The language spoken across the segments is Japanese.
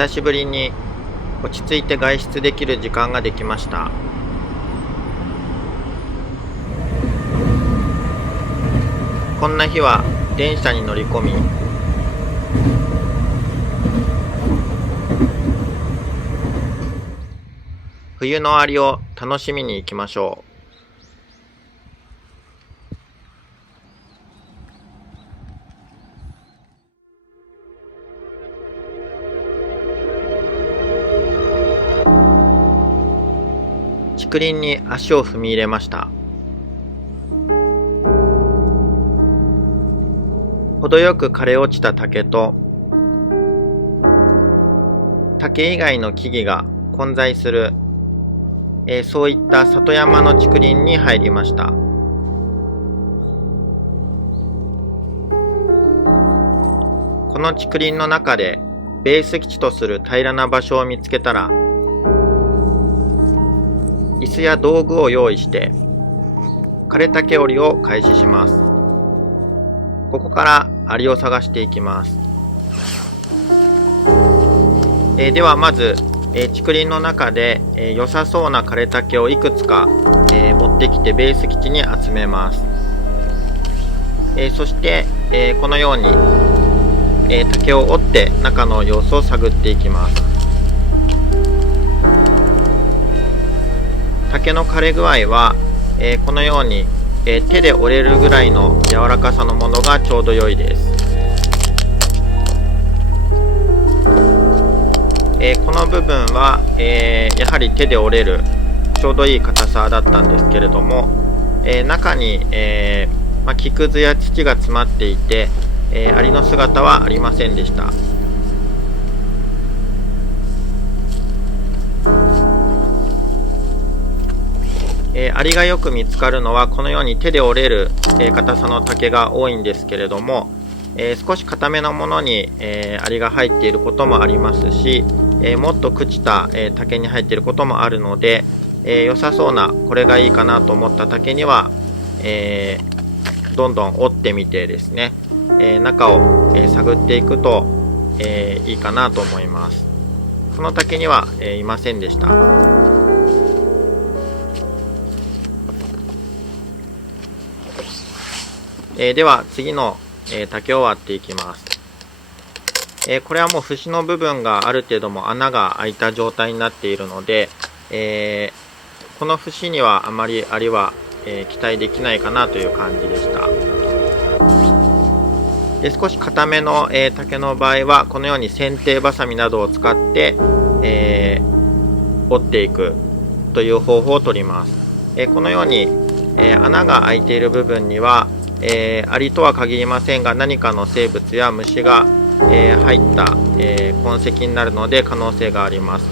久しぶりに落ち着いて外出できる時間ができました。こんな日は電車に乗り込み、冬の終わりを楽しみに行きましょう。竹林に足を踏み入れました。程よく枯れ落ちた竹と、竹以外の木々が混在する、そういった里山の竹林に入りました。この竹林の中でベース基地とする平らな場所を見つけたら、椅子や道具を用意して枯れ竹折りを開始します。ここからアリを探していきます。ではまず、竹林の中で、良さそうな枯れ竹をいくつか、持ってきてベース基地に集めます。そして、このように、竹を折って中の様子を探っていきます。竹の枯れ具合は、このように、手で折れるぐらいの柔らかさのものがちょうど良いです。この部分は、やはり手で折れるちょうどいい硬さだったんですけれども、中に、木くずや土が詰まっていて、アリの姿はありませんでした。アリがよく見つかるのはこのように手で折れる、硬さの竹が多いんですけれども、少し硬めのものに、アリが入っていることもありますし、もっと朽ちた、竹に入っていることもあるので、良さそうなこれがいいかなと思った竹には、どんどん折ってみてですね、中を、探っていくと、いいかなと思います。この竹には、いませんでした。では次の、竹を割っていきます。これはもう節の部分がある程度も穴が開いた状態になっているので、この節にはあまりアリは、期待できないかなという感じでした。で少し硬めの、竹の場合はこのように剪定バサミなどを使って、折っていくという方法をとります。このように、穴が開いている部分にはアリとは限りませんが何かの生物や虫が、入った、痕跡になるので可能性があります。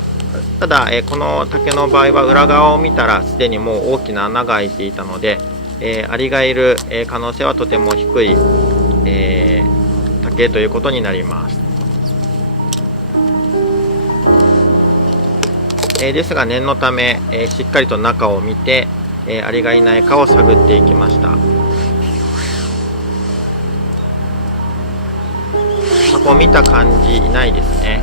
ただ、この竹の場合は裏側を見たらすでにもう大きな穴が開いていたので、アリがいる、可能性はとても低い、竹ということになります。ですが念のため、しっかりと中を見て、アリがいないかを探っていきました。こう見た感じいないですね。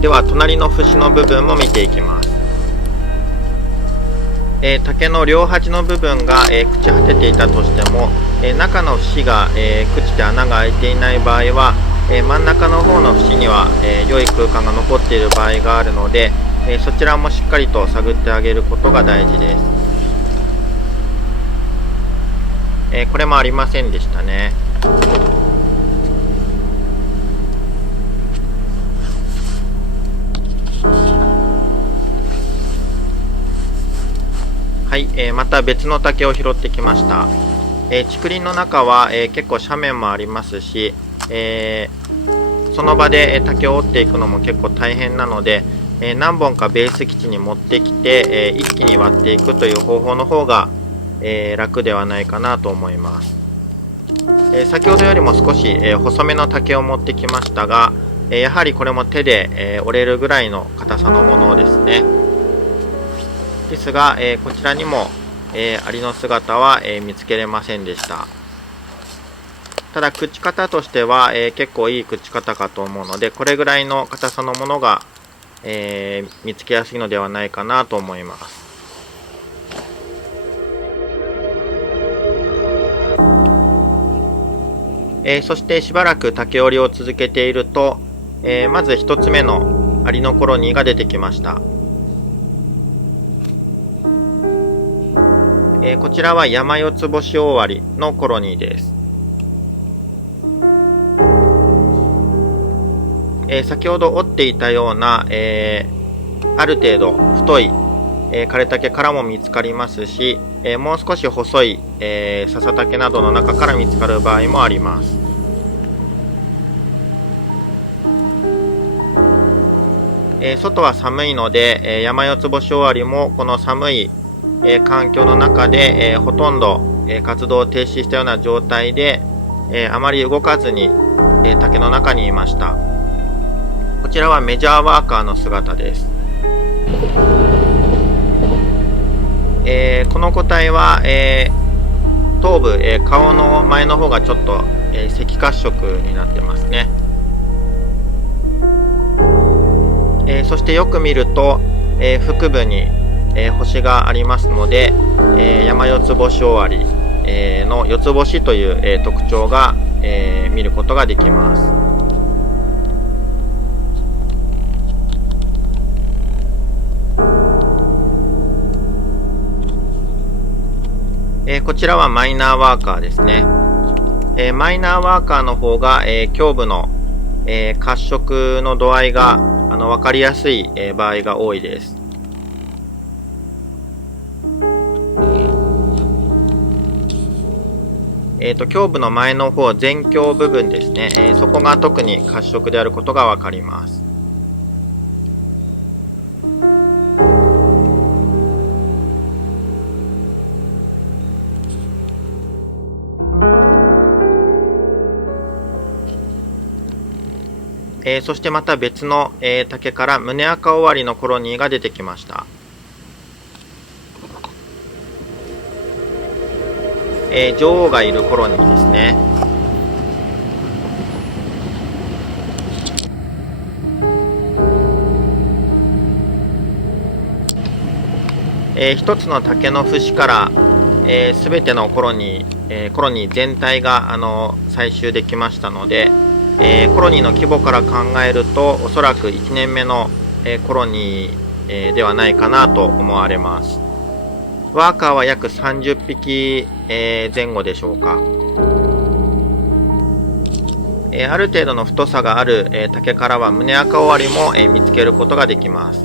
では隣の節の部分も見ていきます。竹の両端の部分が、朽ち果てていたとしても、中の節が、朽ちて穴が開いていない場合は、真ん中の方の節には、良い空間が残っている場合があるので、そちらもしっかりと探ってあげることが大事です。これもありませんでしたね。はい、また別の竹を拾ってきました。竹林の中は、結構斜面もありますし、その場で竹を折っていくのも結構大変なので、何本かベース基地に持ってきて、一気に割っていくという方法の方が、楽ではないかなと思います。先ほどよりも少し、細めの竹を持ってきましたが、やはりこれも手で、折れるぐらいの硬さのものですね。ですが、こちらにも、アリの姿は、見つけれませんでした。ただ朽ち方としては、結構いい朽ち方かと思うので、これぐらいの硬さのものが、見つけやすいのではないかなと思います。そしてしばらく竹織りを続けていると、まず1つ目のアリのコロニーが出てきました。こちらは山四つ星オオアリのコロニーです。先ほど折っていたような、ある程度太い、枯れ竹からも見つかりますし、もう少し細い、笹竹などの中から見つかる場合もあります。外は寒いので、山四つ星オオアリもこの寒い、環境の中で、ほとんど、活動を停止したような状態で、あまり動かずに、竹の中にいました。こちらはメジャーワーカーの姿です。この個体は、頭部、顔の前の方がちょっと、赤褐色になってますね。そしてよく見ると、腹部に、星がありますので、山四つ星オオアリ、の四つ星という、特徴が、見ることができます。こちらはマイナーワーカーですね。マイナーワーカーの方が、胸部の、褐色の度合いが分かりやすい、場合が多いです。胸部の前の方、前胸部分ですね、そこが特に褐色であることが分かります。そしてまた別の、竹から胸赤オオアリのコロニーが出てきました。女王がいるコロニーですね。一つの竹の節からすべてのコロニー全体が採集できましたので、コロニーの規模から考えるとおそらく1年目の、コロニー、ではないかなと思われます。ワーカーは約30匹、前後でしょうか。ある程度の太さがある、竹からは胸赤オオアリも、見つけることができます。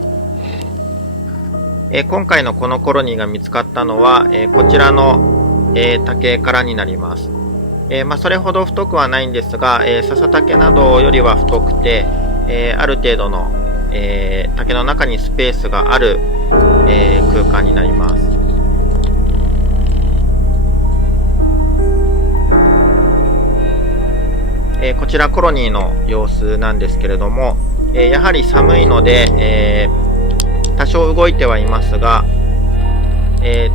今回のこのコロニーが見つかったのは、こちらの、竹からになります。それほど太くはないんですが、笹竹などよりは太くて、ある程度の、竹の中にスペースがある、空間になります。こちらコロニーの様子なんですけれども、やはり寒いので、多少動いてはいますが、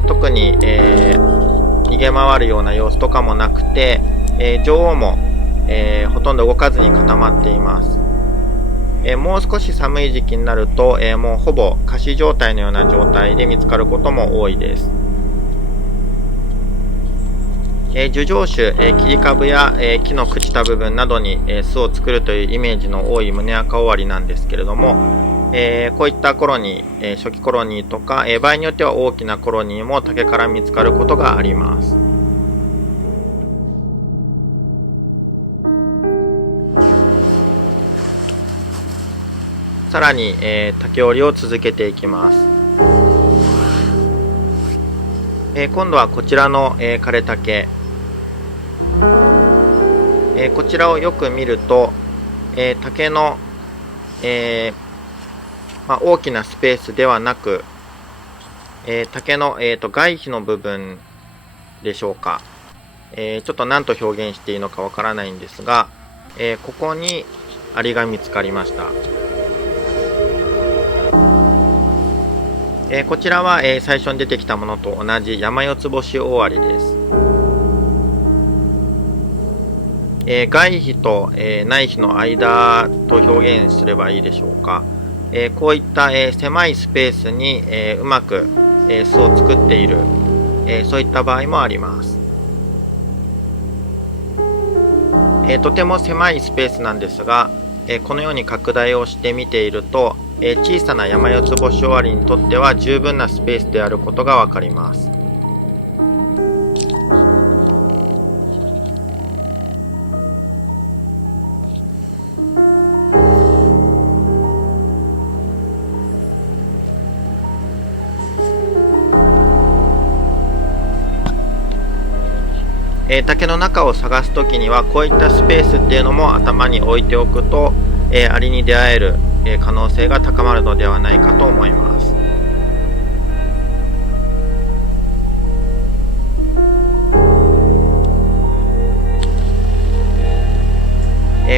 特に、逃げ回るような様子とかもなくて、女王も、ほとんど動かずに固まっています。もう少し寒い時期になると、もうほぼ仮死状態のような状態で見つかることも多いです。樹状種、切り株や、木の朽ちた部分などに、巣を作るというイメージの多い胸赤オオアリなんですけれども、こういったコロニー、初期コロニーとか、場合によっては大きなコロニーも竹から見つかることがあります。さらに、竹織りを続けていきます。今度はこちらの、枯れ竹、こちらをよく見ると、竹の、大きなスペースではなく、竹の、外皮の部分でしょうか、ちょっと何と表現していいのかわからないんですが、ここにアリが見つかりました。こちらは、最初に出てきたものと同じ山四つ星オオアリです。外皮と、内皮の間と表現すればいいでしょうか。こういった、狭いスペースに、うまく、巣を作っている、そういった場合もあります。とても狭いスペースなんですが、このように拡大をして見ていると、小さな山四つ星オオアリにとっては十分なスペースであることがわかります。竹の中を探すときにはこういったスペースっていうのも頭に置いておくと、アリに出会える、可能性が高まるのではないかと思います。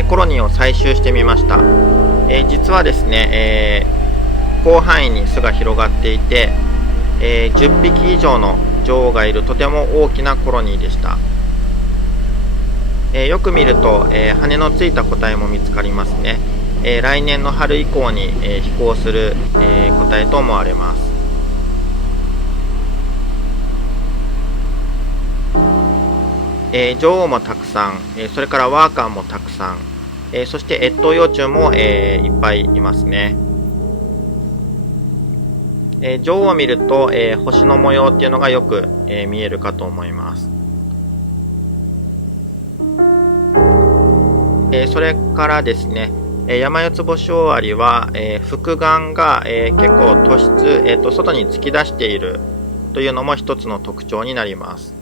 コロニーを採集してみました。実はですね、広範囲に巣が広がっていて、10匹以上の女王がいるとても大きなコロニーでした。よく見ると、羽のついた個体も見つかりますね。来年の春以降に、飛行する、個体と思われます。女王もたくさん、それからワーカーもたくさん、そして越冬幼虫も、いっぱいいますね。女王を見ると、星の模様っていうのがよく、見えるかと思います。それからですね、山四つ星オオアリは、複眼が、結構突出、外に突き出しているというのも一つの特徴になります。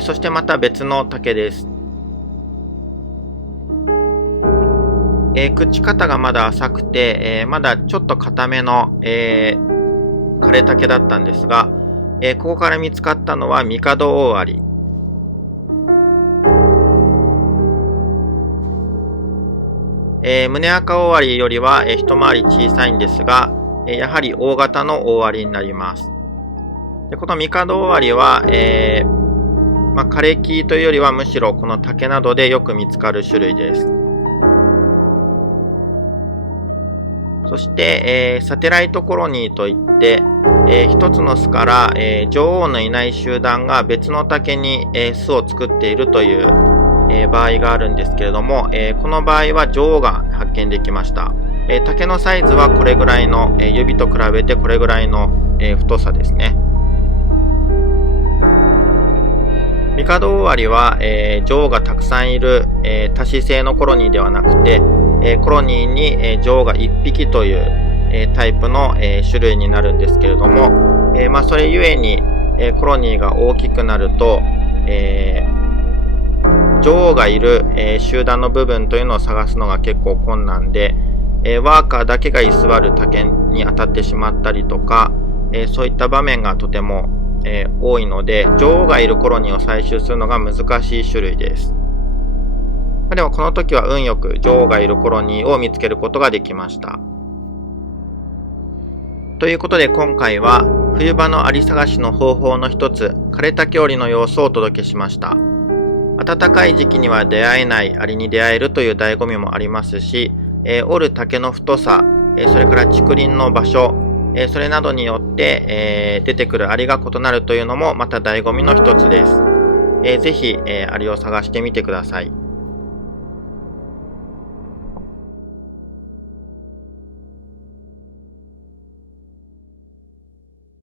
そしてまた別の竹です。朽ち方がまだ浅くて、まだちょっと硬めの、枯れ竹だったんですが、ここから見つかったのはミカドオオアリ。胸赤オオアリよりは、一回り小さいんですが、やはり大型のオオアリになります。でこのミカドオオアリは、枯れ木というよりはむしろこの竹などでよく見つかる種類です。そして、サテライトコロニーといって、一つの巣から、女王のいない集団が別の竹に、巣を作っているという、場合があるんですけれども、この場合は女王が発見できました。竹のサイズはこれぐらいの、指と比べてこれぐらいの、太さですね。ミカドオオアリは、女王がたくさんいる、多子性のコロニーではなくて、コロニーに、女王が1匹という、タイプの、種類になるんですけれども、それゆえに、コロニーが大きくなると、女王がいる、集団の部分というのを探すのが結構困難で、ワーカーだけが居座る竹に当たってしまったりとか、そういった場面がとても、多いので、女王がいるコロニーを採集するのが難しい種類です。でもこの時は運よく女王がいるコロニーを見つけることができました。ということで今回は冬場のアリ探しの方法の一つ、枯れ竹折りの様子をお届けしました。暖かい時期には出会えないアリに出会えるという醍醐味もありますし、折る竹の太さ、それから竹林の場所、それなどによって、出てくるアリが異なるというのもまた醍醐味の一つです。ぜひ、アリを探してみてください。